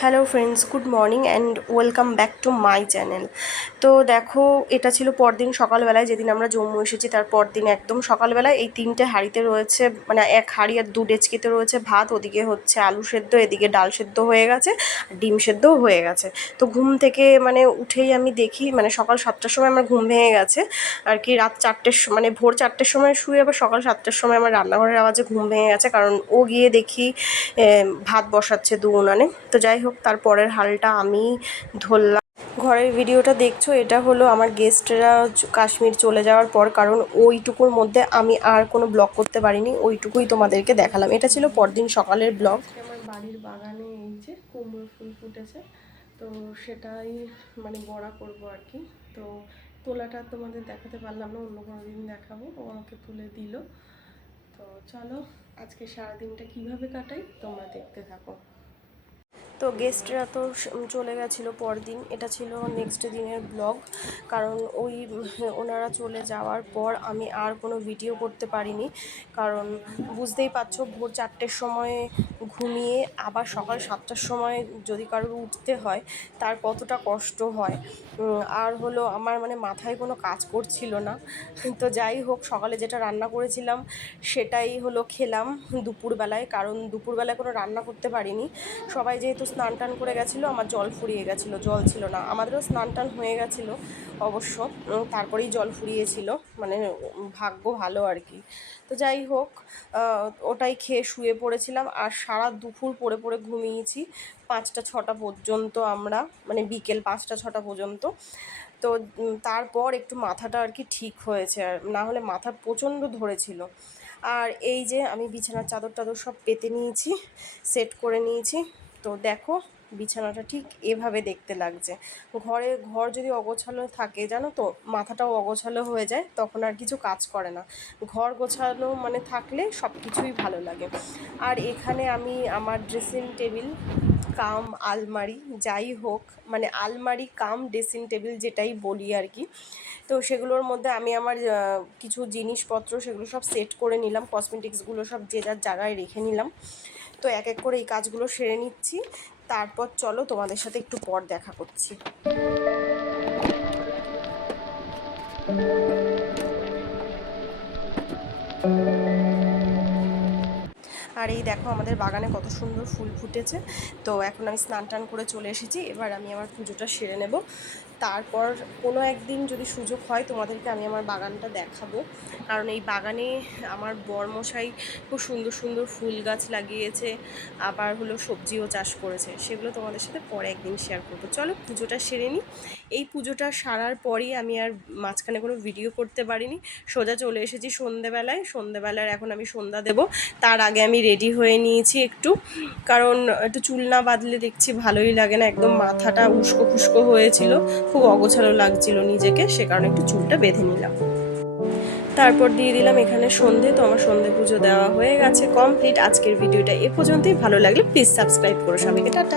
Hello friends, good morning and welcome back to my channel. তো দেখো, এটা ছিল পরদিন সকালবেলায়, যেদিন আমরা জম্মু এসেছি তার পরদিন একদম সকালবেলায় এই 3টে হাঁড়িতে রয়েছে, মানে এক হাঁড়ি আর 2 ডেচকিতে রয়েছে ভাত, ওদিকে হচ্ছে আলু সেদ্ধ, এদিকে ডাল সেদ্ধ হয়ে গেছে, ডিম সেদ্ধও হয়ে গেছে। তো ঘুম থেকে মানে উঠেই আমি দেখি, মানে সকাল 7টার সময় আমার ঘুম ভেঙে গেছে আর কি। রাত 4টের মানে ভোর 4টের সময় শুয়ে আবার সকাল 7টার সময় আমার রান্নাঘরের আওয়াজে ঘুম ভেঙে গেছে, কারণ ও গিয়ে দেখি ভাত বসাচ্ছে 2 উনানে। তো যাই হোক, তারপরের হালটা আমি ধরলাম। ঘরের ভিডিওটা দেখছো, এটা হলো আমার গেস্টরা কাশ্মীর চলে যাওয়ার পর, কারণ ওইটুকুর মধ্যে আমি আর কোনো ব্লগ করতে পারিনি, ওইটুকুই তোমাদেরকে দেখালাম। এটা ছিল পরদিন সকালের ব্লগ। আমার বাড়ির বাগানে এই যে কুমড়ো ফুল ফুটেছে, তো সেটাই মানে বড়া করব আর কি। তো তোলাটা তোমাদের দেখাতে পারলাম না, অন্য কোনো দিন দেখাবো। ও আমাকে তুলে দিল। তো চলো, আজকে সারাদিনটা কিভাবে কাটাই তোমরা দেখতে থাকো। তো গেস্টরা তো চলে গেছিলো পরদিন, এটা ছিল নেক্সট দিনের ব্লগ। কারণ ওনারা চলে যাওয়ার পর আমি আর কোনো ভিডিও করতে পারিনি, কারণ বুঝতেই পারছো ভোর 4টের সময় ঘুমিয়ে আবার সকাল 7টার সময় যদি কারোর উঠতে হয় তার কতটা কষ্ট হয়। আর হলো আমার মানে মাথায় কোনো কাজ করছিল না। তো যাই হোক, সকালে যেটা রান্না করেছিলাম সেটাই হলো খেলাম দুপুরবেলায়, কারণ দুপুরবেলায় কোনো রান্না করতে পারিনি। সবাই যেহেতু স্নান টান করে গেছিলো, আমার জল ফুরিয়ে গেছিলো, জল ছিল না। আমাদেরও স্নান টান হয়ে গেছিলো অবশ্য, তারপরেই জল ফুরিয়েছিল, মানে ভাগ্য ভালো আর কি। তো যাই হোক, ওটাই খেয়ে শুয়ে পড়েছিলাম আর সারা দুপুর পড়ে পড়ে ঘুমিয়েছি 5টা 6টা পর্যন্ত আমরা, মানে বিকেল 5টা 6টা পর্যন্ত। তো তারপর একটু মাথাটা আর কি ঠিক হয়েছে, আর না হলে মাথা প্রচণ্ড ধরেছিল। আর এই যে আমি বিছানার চাদর টাদর সব পেতে নিয়েছি, সেট করে নিয়েছি। তো দেখো, বিছানাটা ঠিক এভাবে দেখতে লাগছে। ঘর যদি অগোছালো থাকে জানো তো, মাথাটাও অগোছালো হয়ে যায়, তখন আর কিছু কাজ করে না। ঘর গোছানো মানে থাকলে সব কিছুই ভালো লাগে। আর এখানে আমি আমার ড্রেসিং টেবিল কাম আলমারি, যাই হোক মানে আলমারি কাম ড্রেসিং টেবিল যেটাই বলি আর কি, তো সেগুলোর মধ্যে আমি আমার কিছু জিনিসপত্র সেগুলো সব সেট করে নিলাম, কসমেটিক্সগুলো সব যে যার জায়গায় রেখে নিলাম। তো এক এক করে এই কাজগুলো সেরে নিচ্ছি, তারপর চলো তোমাদের সাথে একটু পর দেখা করছি। আর এই দেখো আমাদের বাগানে কত সুন্দর ফুল ফুটেছে। তো এখন আমি স্নান টান করে চলে এসেছি, এবার আমি আমার পুজোটা সেরে নেব। তারপর কোনো একদিন যদি সুযোগ হয় তোমাদেরকে আমি আমার বাগানটা দেখাবো, কারণ এই বাগানে আমার বরমশাই খুব সুন্দর সুন্দর ফুল গাছ লাগিয়েছে, আবার হলো সবজিও চাষ করেছে, সেগুলো তোমাদের সাথে পরে একদিন শেয়ার করবো। চলো পুজোটা সেরে নিই। এই পুজোটা সারার পরই আমি আর মাঝখানে কোনো ভিডিও করতে পারিনি, সোজা চলে এসেছি সন্ধেবেলার এখন আমি সন্ধ্যা দেব। তার আগে আমি রেডি হয়ে নিয়েছি একটু, কারণ একটু চুল না বাঁধলে দেখছি ভালোই লাগে না, একদম মাথাটা উস্কো খুস্কো হয়েছিল, খুব অগোছালো লাগছিল নিজেকে, সে কারণে একটু চুলটা বেঁধে নিলাম। তারপর দিয়ে দিলাম এখানে সন্ধে। তো আমার সন্ধে পুজো দেওয়া হয়ে গেছে, কমপ্লিট। আজকের ভিডিওটা এ পর্যন্তই। ভালো লাগলে প্লিজ সাবস্ক্রাইব করো। সবাইকে টাটা।